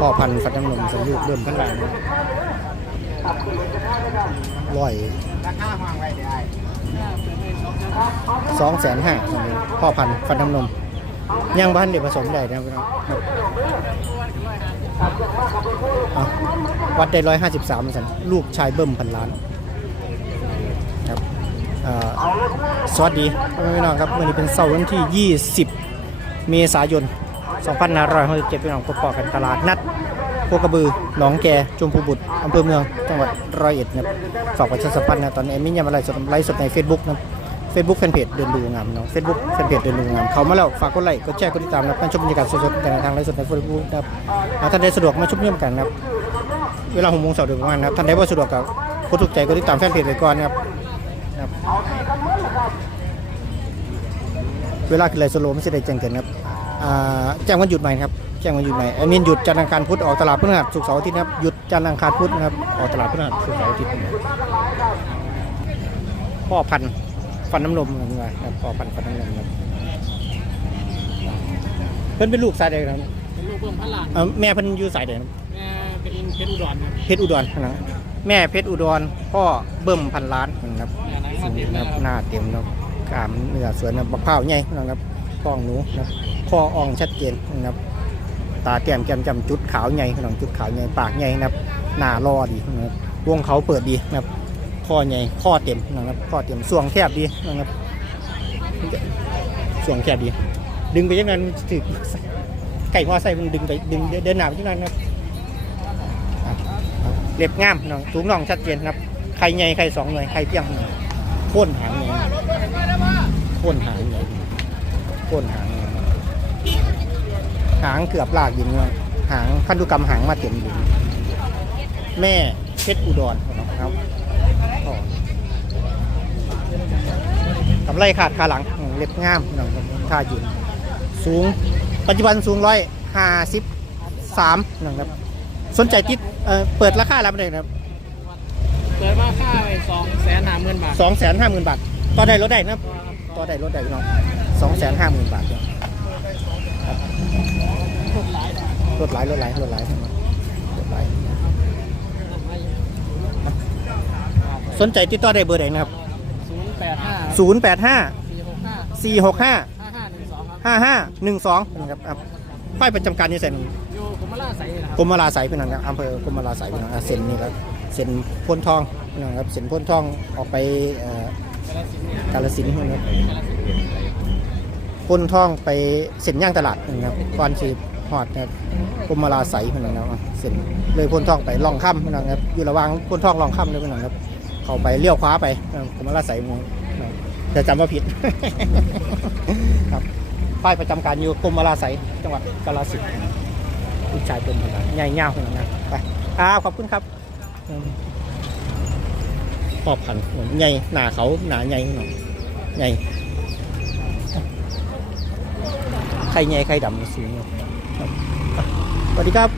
พ่อพันธุ์ฟันน้ำนมสมลูกเริ่มขึ้นไปนะร้อยสองแสนห้าพ่อพันธุ์ฟันน้ำนมยังบ้านเด็กผสมได้นะครับพี่น้องครับเอาวัดได้ร้อยห้าสิบสามสันลูกชายเบิ้มพันล้านครับเอ่อสวัสดีพี่น้องครับวันนี้เป็นเสาร์วันที่ 20 เมษายน 2567พี่น้องพบปะกันตลาดนัดโคกกระบือหนองแกจุมพูบุตรอำเภอเมืองจังหวัดร้อยเอ็ดนะครับประชาสัมพันธ์นะตอนนี้มินยังอะไรสดไลฟ์สดใน Facebook นะ Facebook แฟนเพจเดินดูงามเนาะ Facebook แฟนเพจเดินดูงามเขามาแล้วฝากกดไลค์กดแชร์กดติดตามนะมาชมบรรยากาศสดๆกันทางไลฟ์สดใน Facebook นะครับอ่าท่านใดสะดวกมาชมเยี่ยมกันนะครับเวลาหกโมงเสาร์ถึงประมาณนะครับท่านใดว่าสะดวกกับกดถูกใจกดติดตามแฟนเพจไว้ก่อนนะครับเวลาคือไรสโลไม่ใช่ได้แจ้งเกินครับ แจ้งวันหยุดใหม่นะครับแจ้งวันหยุดใหม่แอดมินหยุดจันทร์อังคารพุธออกตลาดพฤหัสศุกร์เสาร์อาทิตย์นะครับหยุดจันทร์อังคารพุธนะครับออกตลาดพฤหัสศุกร์เสาร์อาทิตย์นะครับพ่อพันธุ์ฟันน้ำนมนะครับพ่อพันธุ์ฟันน้ำนมครับเพิ่นเป็นลูกสายใดครับเป็นลูกเบิ่มพระลานเอ่อแม่เพิ่นอยู่สายใดครับแม่เป็นเพชรอุดรครับเพชรอุดรนะครับแม่เพชรอุดรพ่อเบิ่มพันล้านนะครับแม่นายมาเต็มนะแล้ควรับครับหน้าเต็มเนาะกล้ามเนื้อสวยนะบักเผาวใหญ่นะครับท้องหนูนะค ออ่องชัดเจนนะครับ ตาแก้มแก้มจำจุดขาวใหญ่ขนมจุดขาวใหญ่ปากใหญ่นะครับ หน้ารอดีนะครับวงเขาเปิดดีนะครับคอใหญ่ข้อเต็มนะครับข้อเต็มส่วงแคบดีนะครับส่วงแคบดี ดึงไปยังนั้นถือไก่หัวใส่มันดึงไปดึงเดินหน้าไปที่นั้นะครับเล็บงามน้องสูงน่องชัดเจนนะครับไข่ใหญ่ไข่สองหน่วยไข่เพียงหน่วยโค่นหางหญ่โค่นหางหญ่โค่นหาง หญ่หางเกือบลากอยู่เนี่ยหางพันธุกรรมหางมาเต็มอยู่แม่เพชรอุดรนะครับอ๋อกำไรขาดขาหลังอืมเล็บงามน้องท่ายืนสูง ปัจจุบันสูงร้อยห้าสิบสามนะครับ สนใจติดเอ่อเปิดราคาแล้วไม่ได้นะครับ เปิดมาค่าไปสองแสนห้าหมื่นบาทสองแสนห้าหมื่นบาท ต่อได้ลดได้นะครับต่อได้ลดได้พี่น้องสองแสนห้าหมื่นบาทค รับลดหลายลดหลายลดหลายครับลดหลายสนใจติดต่อได้เบอร์ไหนนะครับศูนย์แปดห้าศูนย์แปดห้าสี่หกห้าสี่หกห้าห้าห้าหนึ่งสองครับห้าห้าหนึ่งสองนะครับครับป้ายประจำการนี่เซ็นอยู่กุมารลาใสนะคกรรับมราสายพี่น้องครับอำเภอกรมราสายพี่น้องอะเซ็นนี่ครับเซ็นพ่นทองพี่น้องครับเซ็นพ่นทองออกไปเอ่อกาฬสินธุ์เนี่ยกาลสินธุ์นะครับกาฬสินธุ์พ่นทองไปเซ็นย่างตลาดนะครับก่อนสีหอดนะครับ กรมราสายพี่น้องครับอะเซ็นเลยพ่นทองไปล่องค่ำพี่น้องครับอยู่ระหว่างพ่นทองล่องค่ำเลยพี่น้องครับ เข้าไปเลี้ยวขวาไปกรมราสายพี่น้องจะจำว่าผิดครับป้ายประจำการอยู่กรมราสายจังหวัดกาฬสินธุ์ลูกชายเป็นพนักใหญ่เงาขนาดนั้นไปอ่าขอบคุณครับอืมพ่อพันธุ์ใหญ่หนาเขาหนาใหญ่หน่อยใหญ่ไข่ใหญ่ไข่ดำสูง ครับอะสวัสดีครับ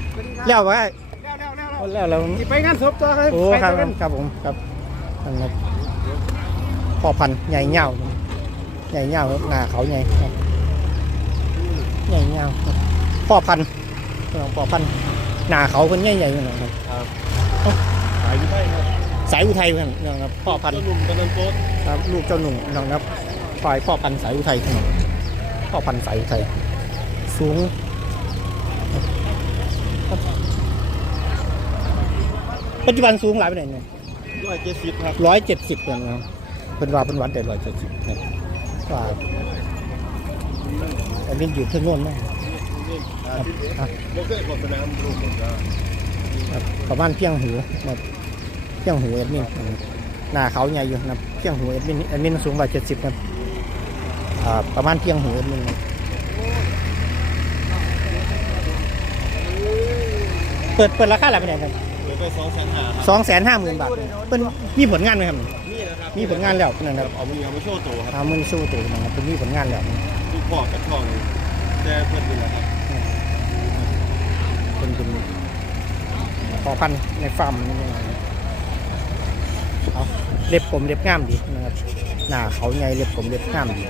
แล้วว่าแล้วแล้วแล้วแล้วแล้วสิไปงานศพตัวครับโอ้ไปครับกันครับผมครับนั่นครับพ่อพันธุ์ใหญ่เง่าใหญ่เง่าครับหนาเขาใหญ่ครับใหญ่เง่าครับพ่อพันธุ์พ่อพันธุ์หนาเขาเป็นใหญ่ใหญ่ๆนะครับสายอยู่ได้ครับสายอุทัยครับนะครับพ่อพันธุ์หนุ่มกำนันโต๊ดครับลูกเจ้าหนุ่มนะครับฝ่ายพ่อพันธุ์สายอุทัยครับพ่อพันธุ์สายอุทัยสูงครับ ปัจจุบันสูงหลายไปไหนเนี่ยร้อยเจ็ดสิบครับร้อยเจ็ดสิบนะครับเป็นว่าเป็นวัดแต่ร้อยเจ็ดสิบนะว่าอันนี้อยู่ที่โน่นนะครับครับบ่เคยขอสนามรูปผมก็ครับประมาณเพียงหูนะครับเพียงหูแอดมินนะครับหน้าเขาใหญ่อยู่นะครับเพียงหูแอดมินแอดมินสูงร้อยเจ็ดสิบครับอ่าประมาณเพียงหูแอดมินครับเปิดเปิดราคาอะไรไปไหนครับเปิด ไปสองแสนห้าครับสองแสนห้าหมื่นบาทเป็นมีผลงานไหมครับ นี่นะครับมีผลงานแล้วนะครับเอามือเอามาโชว์ตัวครับทามือสู้ตัวนะครับเป็นมีผลงานแล้วทุกพ่อกับช่องแต่เพื่อนนี่แหละครับเป็นเป็นพอพันธุ์ในฟาร์มนี่นะครับเอาเล็บผมเล็บงามดีนะครับหน้าเขาใหญ่เล็บผมเล็บงามดี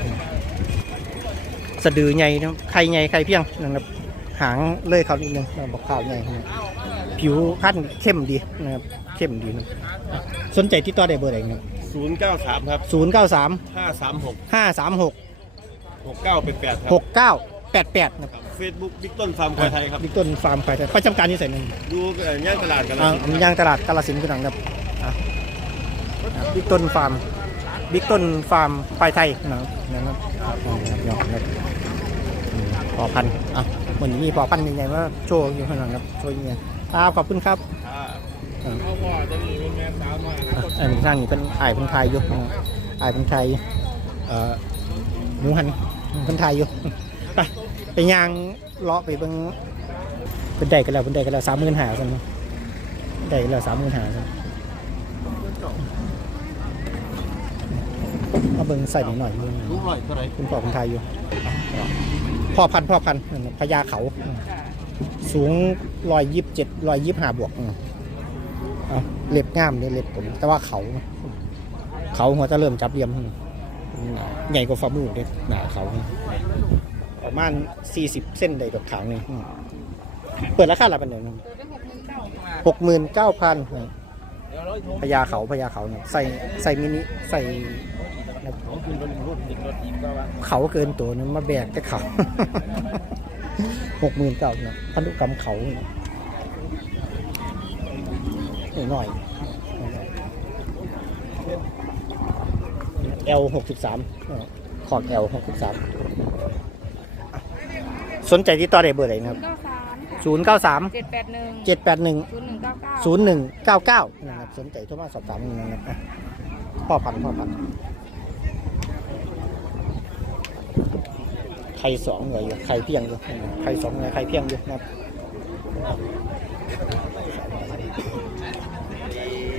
สะดือใหญ่นะครับไข่ใหญ่ไข่เพียงนะครับหางเลยเขานิดนึงบอกข่าวใหญ่นะ ผิวพันธุ์เข้มดีนะครับเข้มดีนะสนใจที่ต่อได้เบอร์ไหนครับศูนย์เก้าสามครับศูนย์เก้าสามห้าสามหกห้าสามหกหกเก้าเป็นแปดครับหกเก้าแปดแปดนะครับเฟซบุ๊กบิ๊กต้นฟาร์มควายไทยครับบิ๊กต้นฟาร์มควายไทยประจำการที่ใส่หนึ่งดูเอ่อย่างตลาดกันอ่าย่างตลาดกาลสินธุ์กันหนังครับอะอะบิ๊กต้นฟาร์มบิ๊กต้นฟาร์มควายไทยนะครับนะครับอะนะครับครับอืมพอพันธุ์อะวันนี้มีพอพันธุ์ยังไงว่าโชว์อยู่ข้างหลังครับโชว์ยังไง ครับขอบคุณครับเขาพ่อจะมีเป็นแม่สาวน้อยนะอะอันข้างนี้เป็นไอ้ายเป็นไทยอยู่นะครับไอ้ายเป็นไทยเอ่อหมูหันเป็นไทยอยู่ไปไปย่างเลาะไปเบิ่งเป็นได้กันแล้วเป็นได้กันแล้วสามหมื่นหากันได้กันแล้วสามหมื่นหากันมาเบิ่งใส่หน่อยหน่อยมึงรู้หน่อยเท่าไหร่คุณพ่อคนไทยอยู่พ่อพันธุ์พ่อพันธุ์พญาเขา สูงร้อยยี่สิบเจ็ดร้อยยี่สิบห้าบวกอืมเอาเล็บงามเนี่ยเล็บผมแต่ว่าเขา เขาหัวจะเริ่มจับเหลี่ยมอืมใหญ่กว่าฝ่ามือเด็กหนาเขาประมาณสี่สิบเส้นได้ดอกขาวนี่อืมเปิดราคาละเป็นเดือนหกหมื่นเก้าพันพญาเขาพญาเขาเนี่ยใส่ใส่มินิใส่เขาเกินตัวนึงมาแบกแต่เขา หกหมื่นเก้าเนี่ยพันธุกรรมเขาเนี่ยหน่อยเอลหกสิบสามขอดเอลหกสิบสามสนใจที่ต่อได้เบอร์ไหนนะครับเก้าสามศูนย์เก้าสามเจ็ดแปดหนึ่งเจ็ดแปดหนึ่งศูนย์หนึ่งเก้าเก้าศูนย์หนึ่งเก้าเก้านะครับสนใจโทรมาสอบถามนะครับอะพ่อพันธุ์พ่อพันธุ์ไข่สองหน่วยอยู่ไข่เพียงอยู่ไข่สองหน่วยไข่เพียงอยู่นะครับ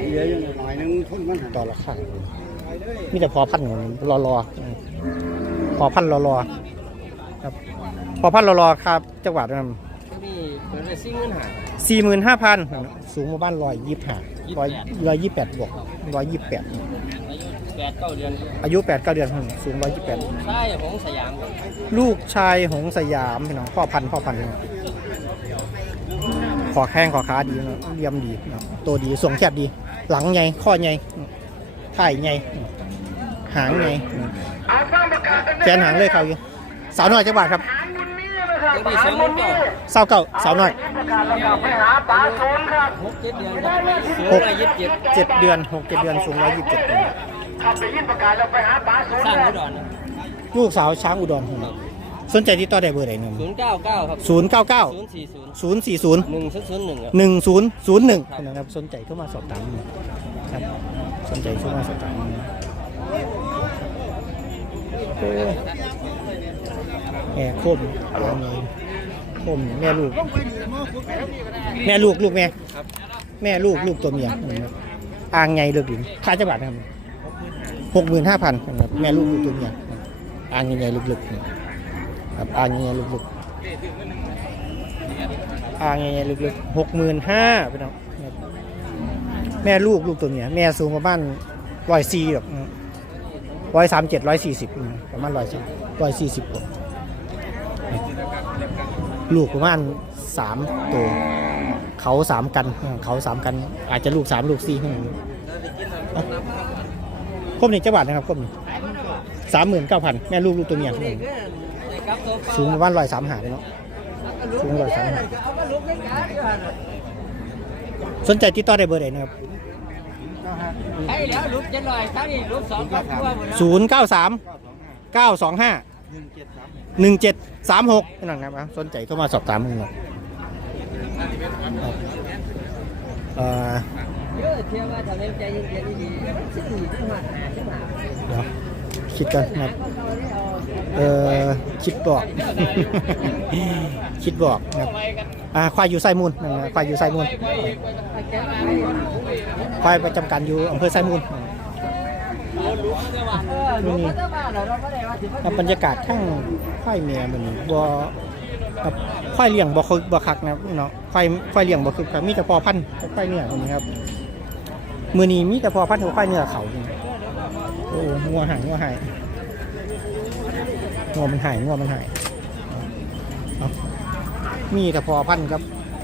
เหลืออยู่หน่อยนึงทุนมันต่อราคามีแต่พอพันธุ์รอรอๆอืมพอพันธุ์รอรอๆครับ พอพันธุ์รอรอๆครับจังหวัดนะครับมีเปิดไปซิ่งเงินหาสี่หมื่นห้าพันสูงมาบ้านร้อยยี่สิบห้าร้อยร้อยยี่สิบแปดบวกร้อยยี่สิบแปด แปดเก้าเดือนอายุแปดเก้าเดือนครับสูงร้อยยี่สิบแปดใช่ของสยามครับลูกชายหงสยามพี่น้องพ่อพันธุ์พ่อพันธุ์ครับขอแข้งขอขาดีนะเรียมดีนะตัวดีส่งแคบดี หลังใหญ่ข้อใหญ่ถ่ายใหญ่หางใหญ่แกนหางเลยเขาอยู่สาวน้อยจังหวัดครับตัวนี้สองหมื่นเก้าสาวเก่าสาวน้อยหกเจ็ดเดือนครับสูงร้อยยี่สิบเจ็ดเจ็ดเดือนหกเจ็ดเดือนสูงร้อยยี่สิบเจ็ด สร้างอุดรนะลูกสาวช้างอุดรครับสนใจที่ต่อได้เบอร์ไหนหนึ่งศูนย์เก้าเก้าครับศูนย์เก้าเก้าศูนย์สี่ศูนย์ศูนย์สี่ศูนย์หนึ่งศูนย์ศูนย์หนึ่งครับหนึ่งศูนย์ศูนย์หนึ่งนะครับสนใจเข้ามาสอบถามครับสนใจเข้ามาสอบถามโอ้แม่โคมอันนี้โคมแม่ลูก แม่ลูกลูกแม่แม่ลูกลูกตัวเมียนะครับอ่างไงเลือกดินค่าจังหวัดนะครับ หกหมื่นห้าพันครับแม่ลูกลูกตัวเมียอ่างใหญ่ๆลึกๆครับอ่างใหญ่ๆลึกๆอ่างใหญ่ๆลึกๆหกหมื่นห้าพี่น้องแม่ลูกลูกตัวเมียแม่สูงประมาณร้อยสี่หรอกร้อยสามเจ็ดร้อยสี่สิบประมาณร้อยร้อยสี่สิบกว่าลูกประมาณสามตัวเขาสามกัน เขาสามกัน อาจจะลูกสามลูกสี่ค มนี่จังหวัดนะครับคมนี่สามหมื่นเก้าพันแม่ลูกลูกตัวเมียสูงประมาณร้อยสามหาเลยเนาะสูงร้อยสามหาสนใจติดต่อได้เบอร์ไหนนะครับไอ้แล้วลุกจะลอยทั้งนี้ลุกสองครอบครัวหมดแล้วศูนย์เก้าสามเก้าสองห้าหนึ่งเจ็ดสามหกนั่นนะครับสนใจเข้ามาสอบถามมึงหน่อย เอ่อเยอะเที่ยวว่าทำให้ใจเย็นๆดีๆมันซื่อจังหวะหาจังหวะเดี๋ยวคิดกันนะครับเอ่อคิดบอก คิดบอกนะครับอ่าควายอยู่ไซมูลนั่นนะควายอยู่ไซมูลควายประจำการอยู่อำเภอไซมูลรู้ว่าจะมาเหรอเราไม่ได้ว่าถึงว่าครับบรรยากาศทั้งควายเมียมันบ่ครับควายเลี้ยงบ่คึกบ่คักนะครับเนาะควายควายเลี้ยงบ่คึกครับมีแต่พอพันธุ์กับควายเนื้อตัวนี้ครับ มือนี้มีแต่พอพันธุ์กับควายเนื้อเขานี่โอ้งัวหายงัวหายงัวมันหายงัวมันหายมีแต่พอพันครับ